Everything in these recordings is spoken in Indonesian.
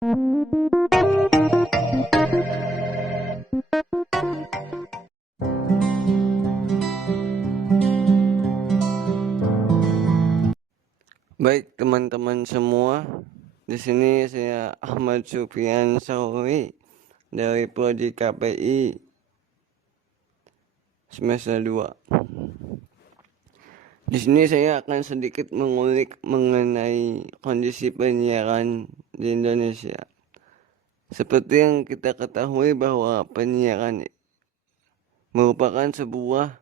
Baik teman-teman semua, di sini saya Ahmad Sufian Sauri dari Prodi KPI semester 2. Di sini saya akan sedikit mengulik mengenai kondisi penyiaran di Indonesia. Seperti yang kita ketahui bahwa penyiaran merupakan sebuah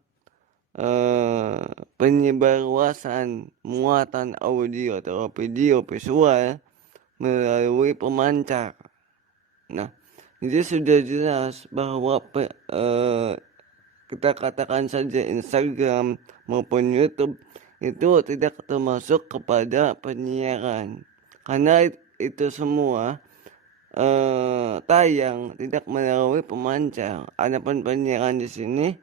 penyebarluasan muatan audio atau video visual melalui pemancar. Nah, jadi sudah jelas bahwa kita katakan saja Instagram maupun YouTube itu tidak termasuk kepada penyiaran, karena itu semua tayang tidak melalui pemancar. Adapun penyiaran di sini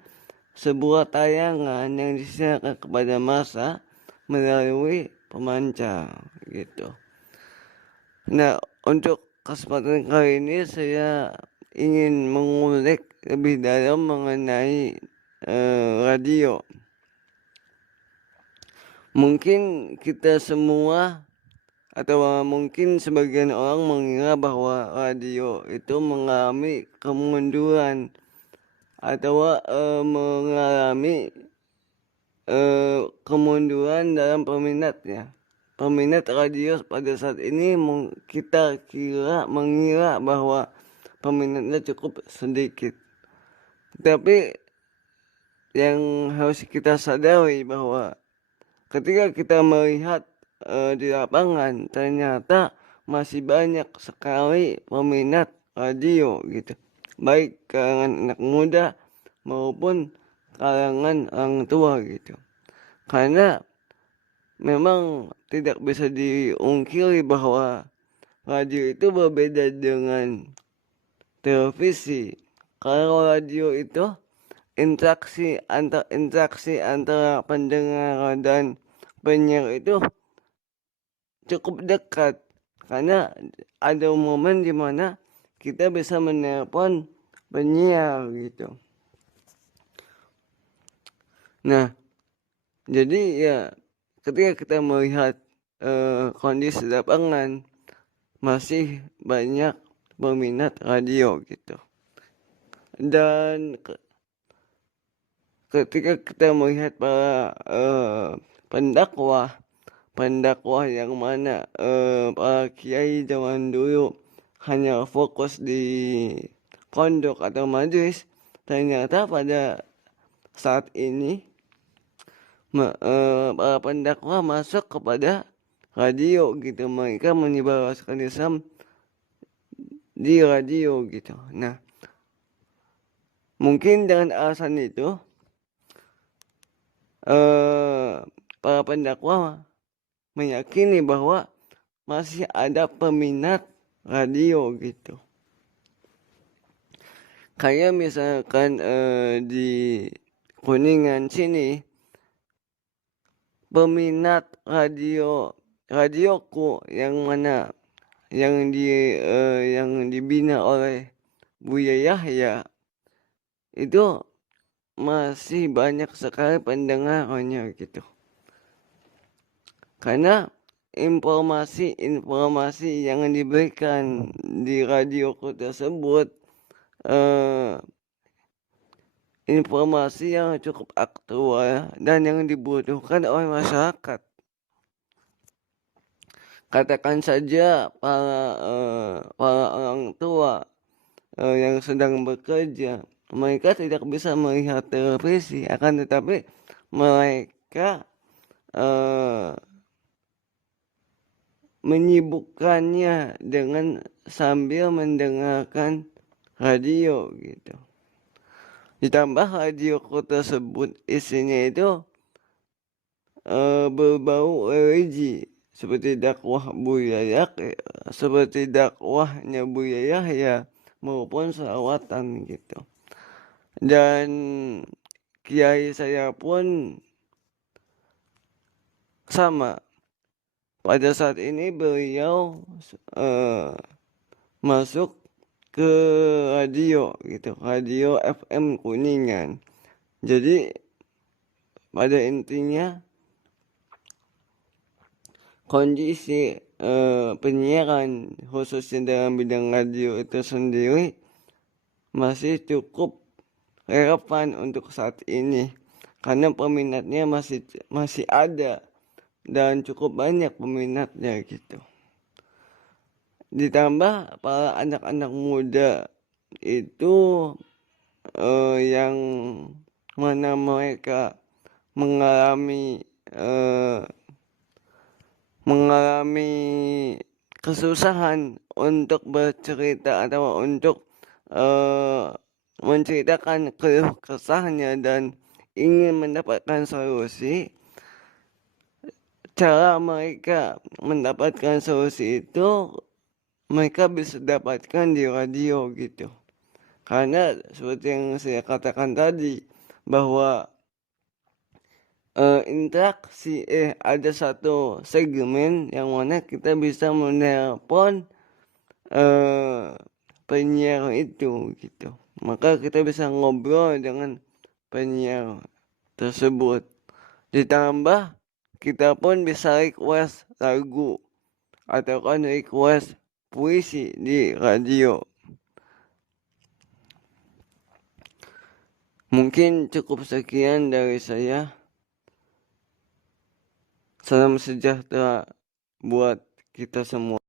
sebuah tayangan yang disiarkan kepada massa melalui pemancar gitu. Nah, untuk kesempatan kali ini saya ingin mengulik lebih dalam mengenai radio. Mungkin kita semua atau mungkin sebagian orang mengira bahwa radio itu mengalami kemunduran atau mengalami kemunduran dalam peminatnya. Peminat radio pada saat ini kita mengira bahwa peminatnya cukup sedikit. Tapi yang harus kita sadari bahwa ketika kita melihat di lapangan, ternyata masih banyak sekali peminat radio gitu. Baik kalangan anak muda maupun kalangan orang tua gitu. Karena memang tidak bisa diungkiri bahwa radio itu berbeda dengan televisi. Kalau radio itu interaksi antara pendengar dan penyiar itu cukup dekat, karena ada momen di mana kita bisa menelpon penyiar gitu. Nah, jadi ya ketika kita melihat kondisi lapangan, masih banyak peminat radio gitu. Dan ketika kita melihat para pendakwah yang mana para kiai zaman dulu hanya fokus di pondok atau majelis, ternyata pada saat ini para pendakwah masuk kepada radio gitu. Mereka menyebarluaskan Islam di radio gitu. Nah, mungkin dengan alasan itu para pendakwah meyakini bahwa masih ada peminat radio gitu. Kayak misalkan di Kuningan sini, peminat radioku yang mana yang dibina oleh Buya Yahya itu masih banyak sekali pendengarnya gitu. Karena informasi yang diberikan di radioku tersebut informasi yang cukup aktual dan yang dibutuhkan oleh masyarakat. Katakan saja para orang tua yang sedang bekerja, mereka tidak bisa melihat televisi, akan tetapi mereka menyibukkannya dengan sambil mendengarkan radio gitu. Ditambah radioku tersebut isinya itu berbau religi, seperti dakwahnya Buya Yahya maupun selawatan gitu. Dan kiai saya pun sama. Pada saat ini beliau masuk ke radio gitu, radio FM Kuningan. Jadi pada intinya kondisi penyiaran khususnya dalam bidang radio itu sendiri masih cukup relevan untuk saat ini karena peminatnya masih ada dan cukup banyak peminatnya gitu. Ditambah para anak-anak muda itu yang mana mereka mengalami kesusahan untuk bercerita atau untuk menceritakan keluh kesahnya dan ingin mendapatkan solusi. Cara mereka mendapatkan solusi itu mereka bisa dapatkan di radio gitu. Karena seperti yang saya katakan tadi bahwa interaksi ada satu segmen yang mana kita bisa menelpon penyiar itu gitu. Maka kita bisa ngobrol dengan penyiar tersebut. Ditambah kita pun bisa request lagu atau kan request puisi di radio. Mungkin cukup sekian dari saya. Salam sejahtera buat kita semua.